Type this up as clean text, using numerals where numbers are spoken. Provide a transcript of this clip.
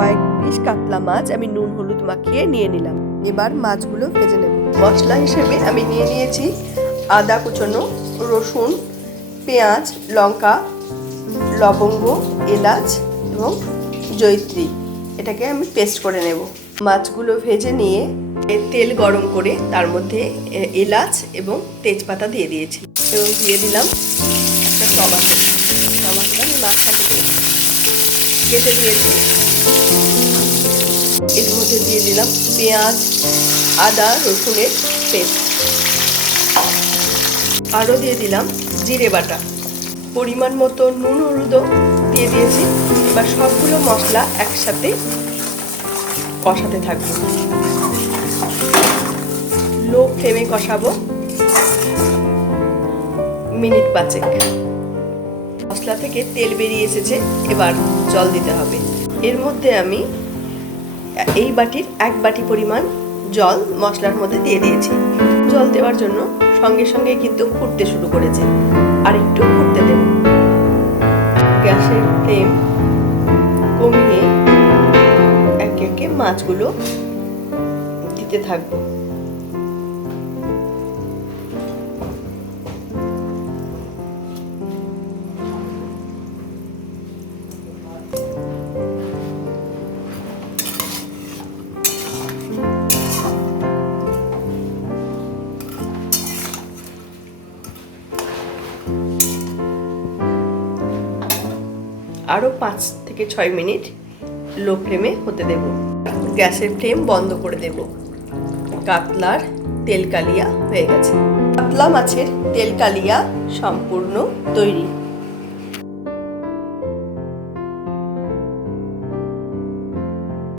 কয়েক পিস কাতলা মাছ আমি নুন হলুদ মাখিয়ে নিয়ে নিলাম। এবার মাছগুলো ভেজে নেব। মশলা হিসেবে আমি নিয়ে নিয়েছি আদা কুচনো, রসুন, পেঁয়াজ, লঙ্কা, লবঙ্গ, এলাচ এবং জয়িত্রী। এটাকে আমি পেস্ট করে নেব। মাছগুলো ভেজে নিয়ে তেল গরম করে তার মধ্যে এলাচ এবং তেজপাতা দিয়ে দিয়েছি এবং দিয়ে দিলাম একটা টমাটোটা আমি মাঝখানে কেটে দিয়েছি। এর মধ্যে দিয়ে দিলাম পেঁয়াজ, আদা, রসুনের পেস্ট, আরও দিয়ে দিলাম জিরে বাটা, পরিমাণ মতো নুন হলুদও দিয়ে দিয়েছি। এবার সবগুলো মশলা একসাথে কষাতে থাকবো। লো ফ্লেমে কষাবো মিনিট 5। মশলা থেকে তেল বেরিয়ে এসেছে, এবার জল দিতে হবে। এর মধ্যে আমি এই বাটির 1 বাটি পরিমাণ জল মশলার মধ্যে দিয়ে দিয়েছি। জল দেওয়ার জন্য সঙ্গে সঙ্গে কিন্তু ফুটতে শুরু করেছে, আর একটু ফুটতে দেব। গ্যাসের ফ্লেম কমিয়ে একে একে মাছগুলো দিতে থাকবো। আরও 5 থেকে 6 মিনিট লো ফ্লেমে হতে দেব। গ্যাসের ফ্লেম বন্ধ করে দেব। কাতলার তেল কালিয়া হয়ে গেছে। কাতলা মাছের তেল কালিয়া সম্পূর্ণ তৈরি।